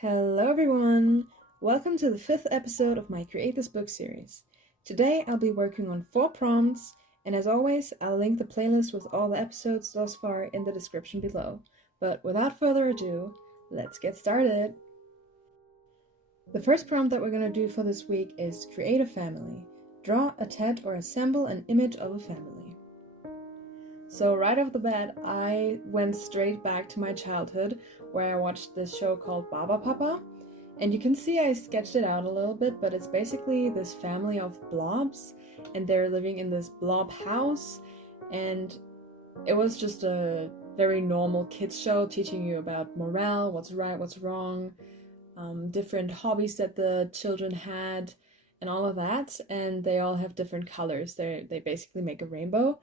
Hello everyone! Welcome to the 5th episode of my Create This Book series. Today I'll be working on 4 prompts, and as always I'll link the playlist with all the episodes thus far in the description below. But without further ado, let's get started! The first prompt that we're going to do for this week is create a family. Draw, attach or assemble an image of a family. So right off the bat, I went straight back to my childhood where I watched this show called Barbapapa. And you can see I sketched it out a little bit, but it's basically this family of blobs and they're living in this blob house. And it was just a very normal kids show teaching you about morale, what's right, what's wrong, different hobbies that the children had and all of that. And they all have different colors. They basically make a rainbow.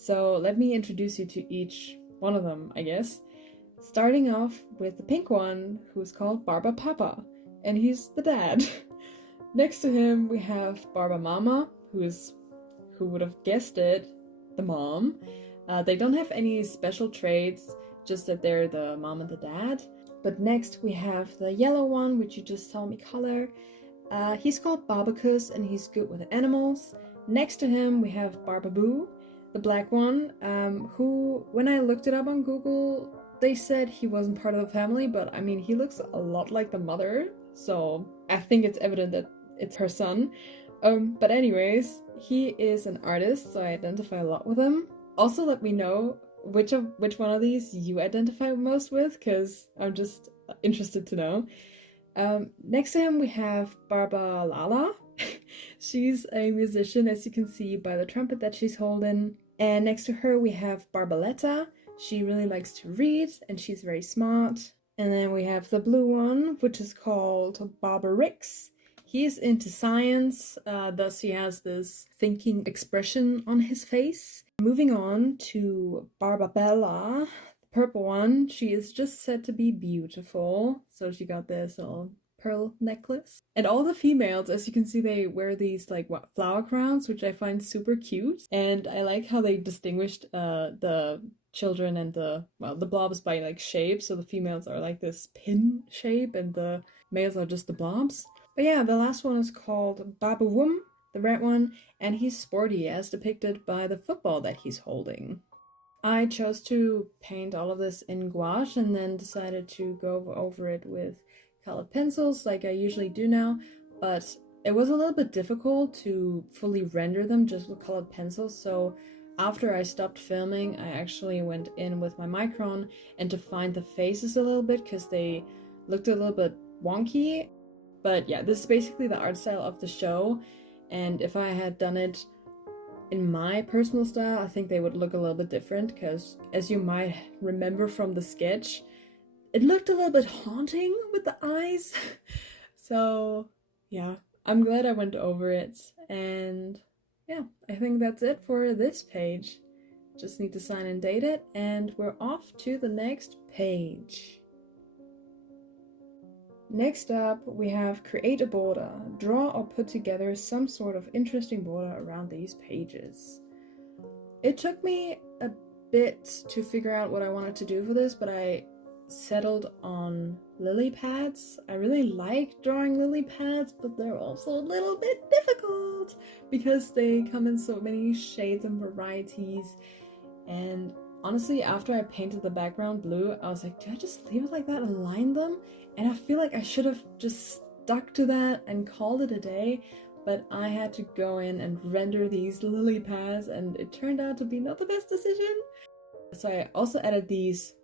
So let me introduce you to each one of them, I guess. Starting off with the pink one, who's called Barbapapa, and he's the dad. Next to him we have Barbamama, who would have guessed it, the mom. They don't have any special traits, just that they're the mom and the dad. But next we have the yellow one, which you just saw me color. He's called Barbacus, and he's good with animals. Next to him we have Barbaboo, the black one, who, when I looked it up on Google, they said he wasn't part of the family, but I mean, he looks a lot like the mother, so I think it's evident that it's her son. But anyways, he is an artist, so I identify a lot with him. Also, let me know which one of these you identify most with, because I'm just interested to know. Next to him we have Barbalala. She's a musician, as you can see by the trumpet that she's holding. And next to her we have Barbaletta. She really likes to read and she's very smart. And then we have the blue one, which is called Barbarix. He's into science, thus he has this thinking expression on his face. Moving on to Barbabella, the purple one. She is just said to be beautiful. So she got this little pearl necklace. And all the females, as you can see, they wear these flower crowns, which I find super cute. And I like how they distinguished the children and the blobs by shape. So the females are like this pin shape and the males are just the blobs. But yeah, the last one is called Babuwum, the red one, and he's sporty as depicted by the football that he's holding. I chose to paint all of this in gouache and then decided to go over it with colored pencils like I usually do now, but it was a little bit difficult to fully render them just with colored pencils. So after I stopped filming, I actually went in with my Micron and defined the faces a little bit because they looked a little bit wonky. But yeah, this is basically the art style of the show, and if I had done it in my personal style, I think they would look a little bit different because, as you might remember from the sketch, it looked a little bit haunting with the eyes. So yeah, I'm glad I went over it. And yeah, I think that's it for this page. Just need to sign and date it, and we're off to the next page. Next up, we have create a border. Draw or put together some sort of interesting border around these pages. It took me a bit to figure out what I wanted to do for this, but I settled on lily pads. I really like drawing lily pads, but they're also a little bit difficult because they come in so many shades and varieties. And honestly, after I painted the background blue, I was like, do I just leave it like that and line them? And I feel like I should have just stuck to that and called it a day, but I had to go in and render these lily pads and it turned out to be not the best decision. So I also added these,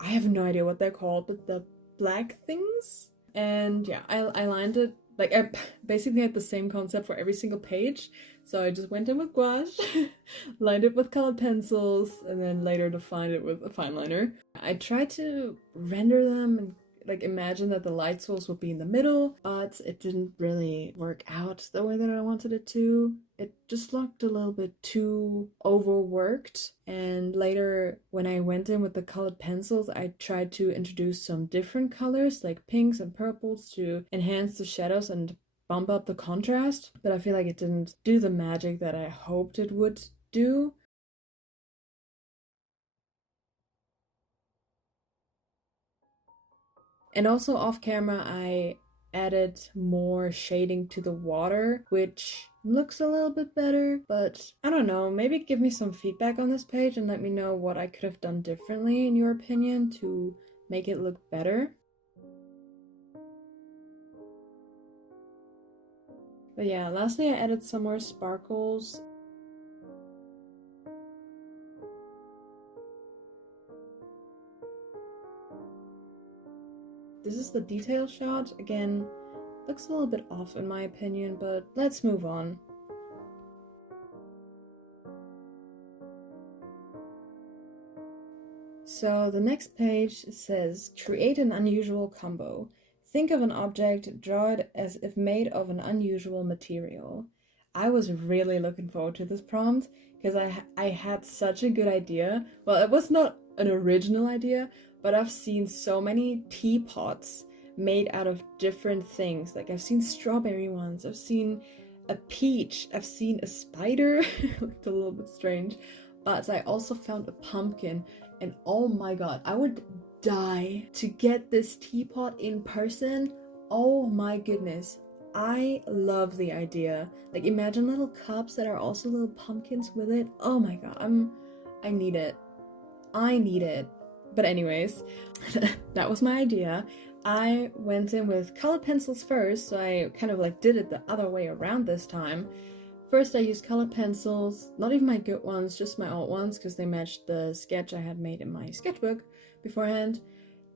I have no idea what they're called, but the black things. And yeah, I lined it, I basically had the same concept for every single page. So I just went in with gouache, lined it with colored pencils, and then later defined it with a fine liner. I tried to render them and imagine that the light source would be in the middle, but it didn't really work out the way that I wanted it to. It just looked a little bit too overworked. And later, when I went in with the colored pencils, I tried to introduce some different colors like pinks and purples to enhance the shadows and bump up the contrast, but I feel like it didn't do the magic that I hoped it would do. And also off camera, I added more shading to the water, which looks a little bit better, but I don't know, maybe give me some feedback on this page and let me know what I could have done differently in your opinion to make it look better. But yeah, lastly I added some more sparkles. This is the detail shot. Again, looks a little bit off in my opinion, but let's move on. So the next page says, create an unusual combo. Think of an object, draw it as if made of an unusual material. I was really looking forward to this prompt because I had such a good idea. Well, it was not an original idea, but I've seen so many teapots made out of different things. Like I've seen strawberry ones, I've seen a peach, I've seen a spider, looked a little bit strange, but I also found a pumpkin, and oh my god, I would die to get this teapot in person. Oh my goodness, I love the idea. Like imagine little cups that are also little pumpkins with it. Oh my god, I need it. I need it. But anyways, that was my idea. I went in with colored pencils first, so I kind of like did it the other way around this time. First I used colored pencils, not even my good ones, just my old ones, because they matched the sketch I had made in my sketchbook beforehand.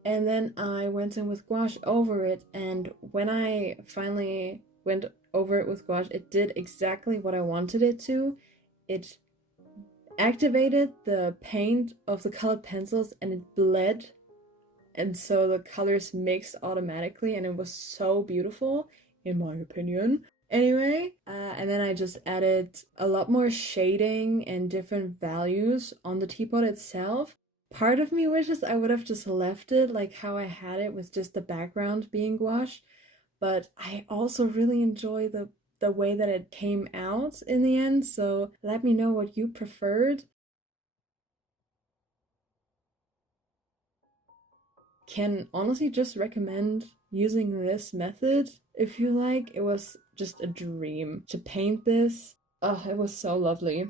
And then I went in with gouache over it, and when I finally went over it with gouache, it did exactly what I wanted it to. It activated the paint of the colored pencils and it bled, and so the colors mixed automatically, and it was so beautiful in my opinion. Anyway, and then I just added a lot more shading and different values on the teapot itself. Part of me wishes I would have just left it like how I had it with just the background being gouache, but I also really enjoy the way that it came out in the end, so let me know what you preferred. Can honestly just recommend using this method if you like. It was just a dream to paint this. Oh, it was so lovely.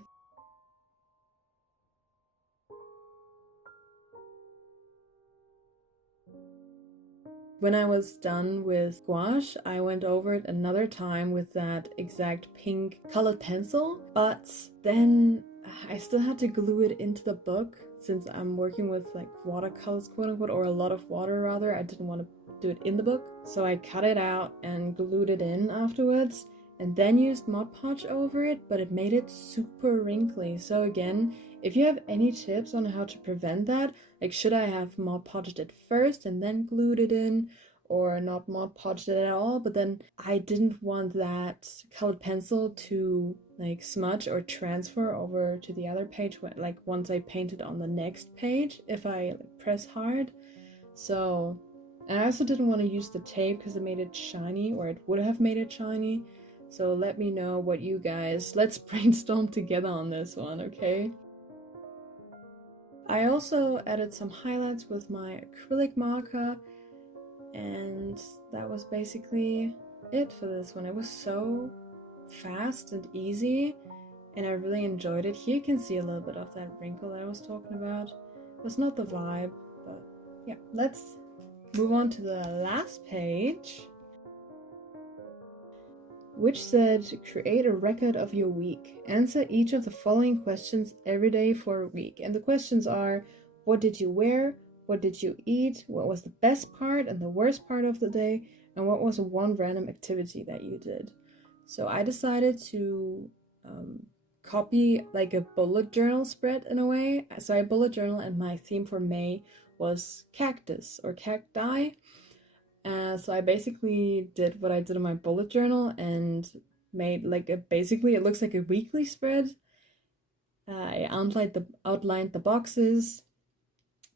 When I was done with gouache, I went over it another time with that exact pink colored pencil, but then I still had to glue it into the book since I'm working with like watercolors, quote unquote, or a lot of water rather. I didn't want to do it in the book, so I cut it out and glued it in afterwards, and then used Mod Podge over it, but it made it super wrinkly. So again, if you have any tips on how to prevent that, like should I have Mod Podged it first and then glued it in, or not Mod Podged it at all, but then I didn't want that colored pencil to like smudge or transfer over to the other page when, like once I painted on the next page if I like, press hard. So, and I also didn't want to use the tape because it made it shiny, or it would have made it shiny. So let me know what you guys, let's brainstorm together on this one, okay? I also added some highlights with my acrylic marker, and that was basically it for this one. It was so fast and easy, and I really enjoyed it. Here you can see a little bit of that wrinkle that I was talking about. It was not the vibe, but yeah. Let's move on to the last page, which said, create a record of your week. Answer each of the following questions every day for a week. And the questions are, what did you wear? What did you eat? What was the best part and the worst part of the day? And what was one random activity that you did? So I decided to copy like a bullet journal spread in a way. So I bullet journal, and my theme for May was cactus or cacti. So I basically did what I did in my bullet journal and made like basically it looks like a weekly spread. I outlined the boxes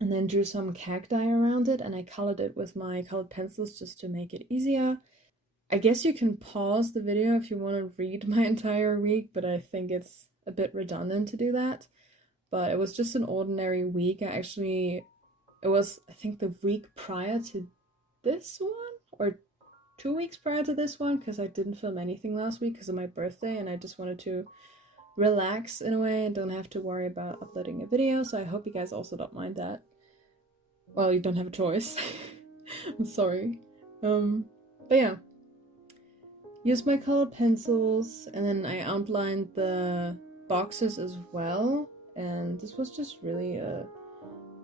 and then drew some cacti around it, and I colored it with my colored pencils just to make it easier. I guess you can pause the video if you want to read my entire week, but I think it's a bit redundant to do that. But it was just an ordinary week. It was, I think, the week prior to this one, or 2 weeks prior to this one, because I didn't film anything last week because of my birthday, and I just wanted to relax in a way and don't have to worry about uploading a video, so I hope you guys also don't mind that. Well, you don't have a choice. I'm sorry. But yeah. Used my colored pencils, and then I outlined the boxes as well, and this was just really a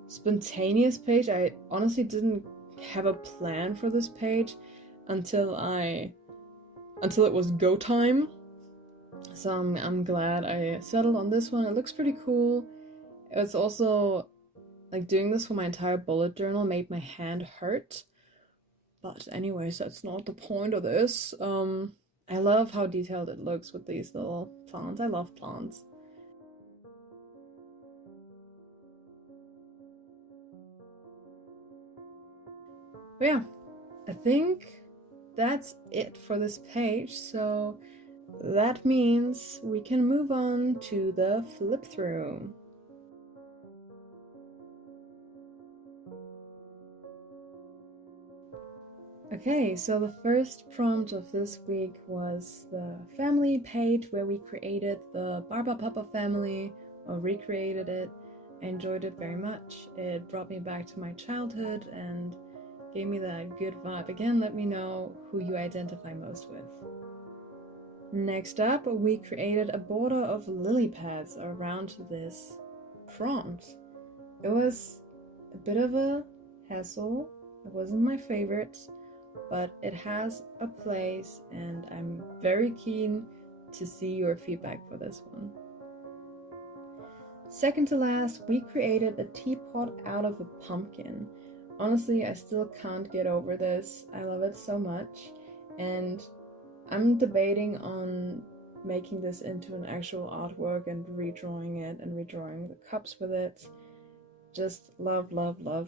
spontaneous page. I honestly didn't have a plan for this page until it was go time. So I'm glad I settled on this one. It looks pretty cool. It's also, like, doing this for my entire bullet journal made my hand hurt. But anyways, that's not the point of this. I love how detailed it looks with these little plants. I love plants. But yeah, I think that's it for this page. So that means we can move on to the flip through. Okay, so the first prompt of this week was the family page where we created the Barbapapa family, or recreated it. I enjoyed it very much. It brought me back to my childhood and gave me that good vibe. Again, let me know who you identify most with. Next up, we created a border of lily pads around this prompt. It was a bit of a hassle. It wasn't my favorite, but it has a place, and I'm very keen to see your feedback for this one. Second to last, we created a teapot out of a pumpkin. Honestly, I still can't get over this. I love it so much, and I'm debating on making this into an actual artwork and redrawing it and redrawing the cups with it. Just loved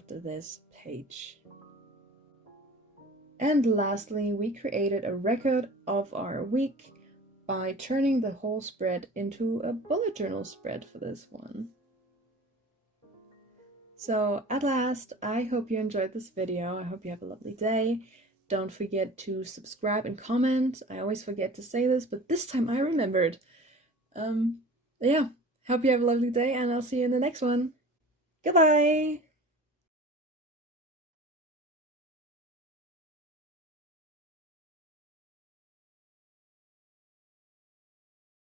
this page. And lastly, we created a record of our week by turning the whole spread into a bullet journal spread for this one. So at last, I hope you enjoyed this video. I hope you have a lovely day. Don't forget to subscribe and comment. I always forget to say this, but this time I remembered. Yeah, hope you have a lovely day, and I'll see you in the next one. Goodbye!